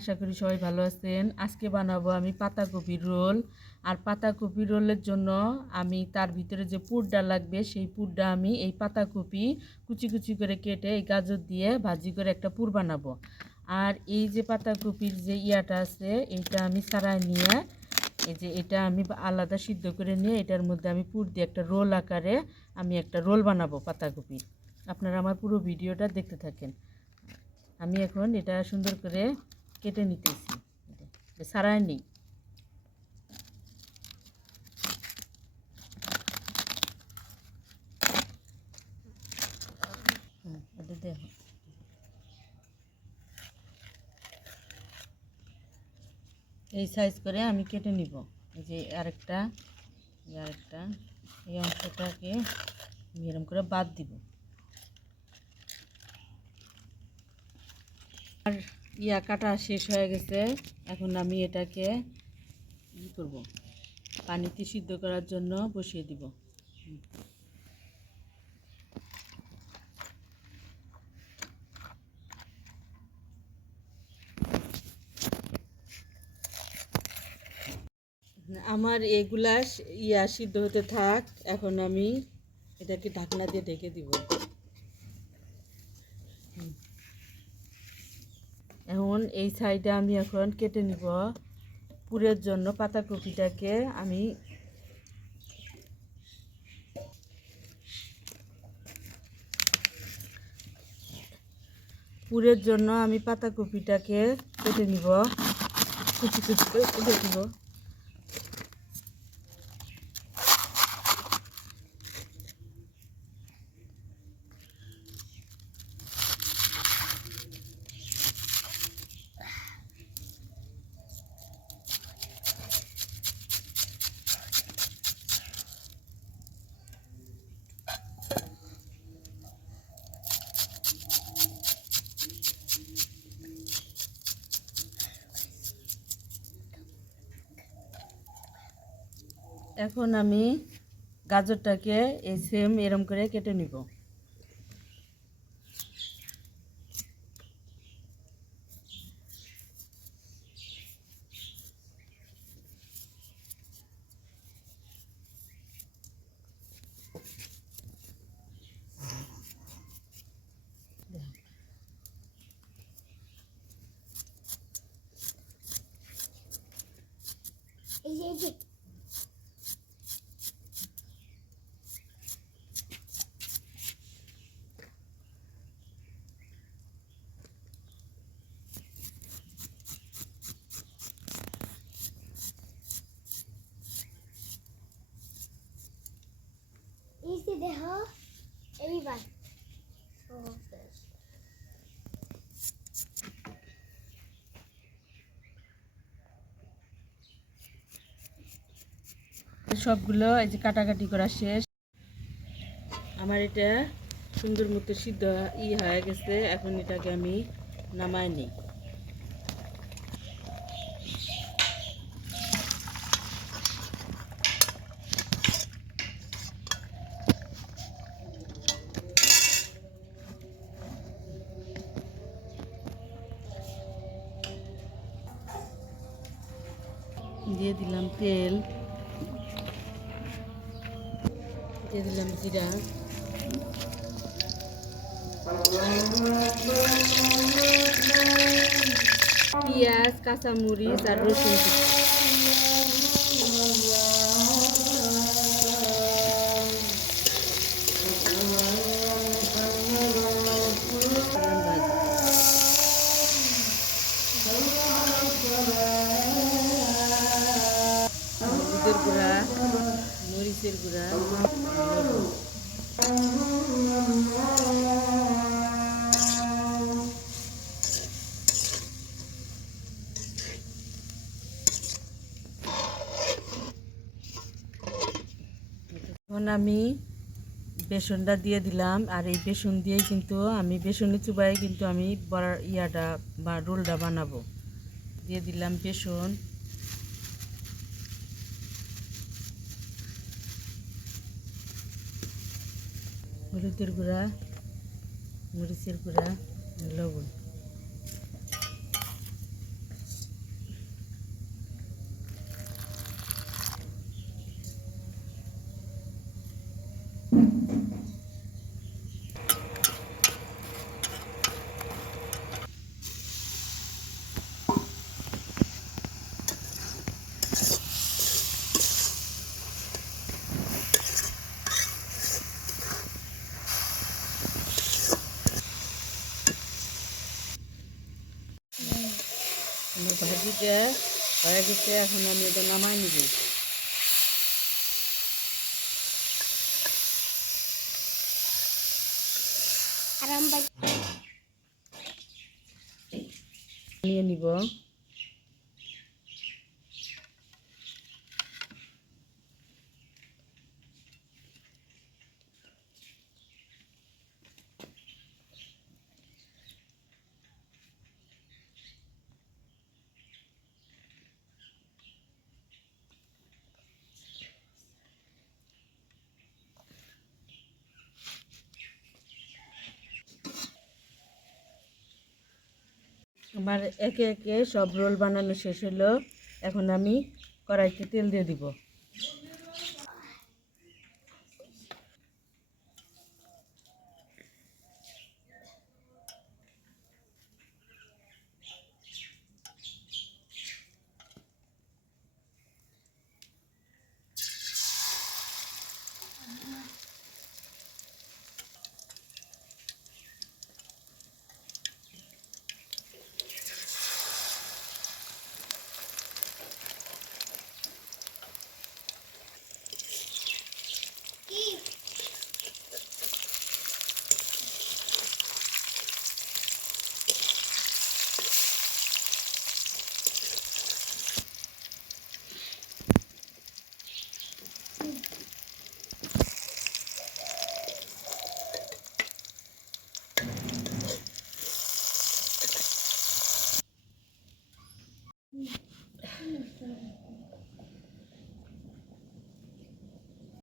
আশা করি সবাই ভালো আছেন। আজকে বানাবো আমি পাতাকপির রোল। আর পাতাকপির রোলের জন্য আমি তার ভিতরে যে পুরটা লাগবে সেই পুরটা আমি এই পাতাকপি কুচি কুচি করে কেটে এই গাজর দিয়ে ভাজি করে একটা পুর বানাবো। আর এই যে পাতাকপির যে ইয়াটা আছে এইটা আমি ছাড়াই নিয়ে এই যে এটা আমি আলাদা সিদ্ধ করে নিয়ে এটার মধ্যে আমি পুর দিয়ে একটা রোল আকারে আমি একটা রোল বানাবো পাতাকপির। আপনারা আমার পুরো ভিডিওটা দেখতে থাকেন। আমি এখন এটা সুন্দর করে কেটে নিতেছি, ছাড়াই নেই। এটা দেখো, এই সাইজ করে আমি কেটে নিব। এই যে আরেকটা এই অংশটাকে এরকম করে বাদ দিব। আর কাটা শেষ হয়ে গেছে। এখন আমি এটাকে কি করব, পানিতে সিদ্ধ করার জন্য বসিয়ে দিব। আমার এগুলা সিদ্ধ হতে থাক। এখন আমি এটাকে ঢাকনা দিয়ে ঢেকে দিব। এখন এই সাইডে আমি এখন কেটে নিব পুরের জন্য পাতাকপিটাকে। আমি পুরের জন্য আমি পাতাকপিটাকে কেটে নিব, কুচি কুচি করে কেটে নিব। এখন আমি গাজরটাকে এই সেম এরম করে কেটে নিব। Easy দেহ এইবার সবগুলো এই যে কাটাকাটি করা শেষ। আমার এটা সুন্দর মতো সিদ্ধ হয়ে গেছে। এখন এটাকে আমি নামায় নিই। দিয়ে দিলাম তেল, দিয়ে দিলাম জিরা, পেঁয়াজ, কাঁচামরিচ আর রসুন কুচি। হলুদের গুঁড়া, মরিচের গুঁড়া, লবণ। এখন আমি বেসনটা দিয়ে দিলাম। আর এই বেসন দিয়েই কিন্তু আমি বেসনের চুবাই কিন্তু আমি বড়ার বা রোলটা বানাবো। দিয়ে দিলাম বেসন, হলুদের গুঁড়া, মরিচের গুঁড়া, লবণ। আমার ভাজিটা হয়ে গেছে, এখন আমি এটা নামাই নিব। আরাম বাই নিয়ে নিব। আমার একে একে সব রোল বানানো শেষ হলো। এখন আমি কড়াইতে তেল দিয়ে দিব। কি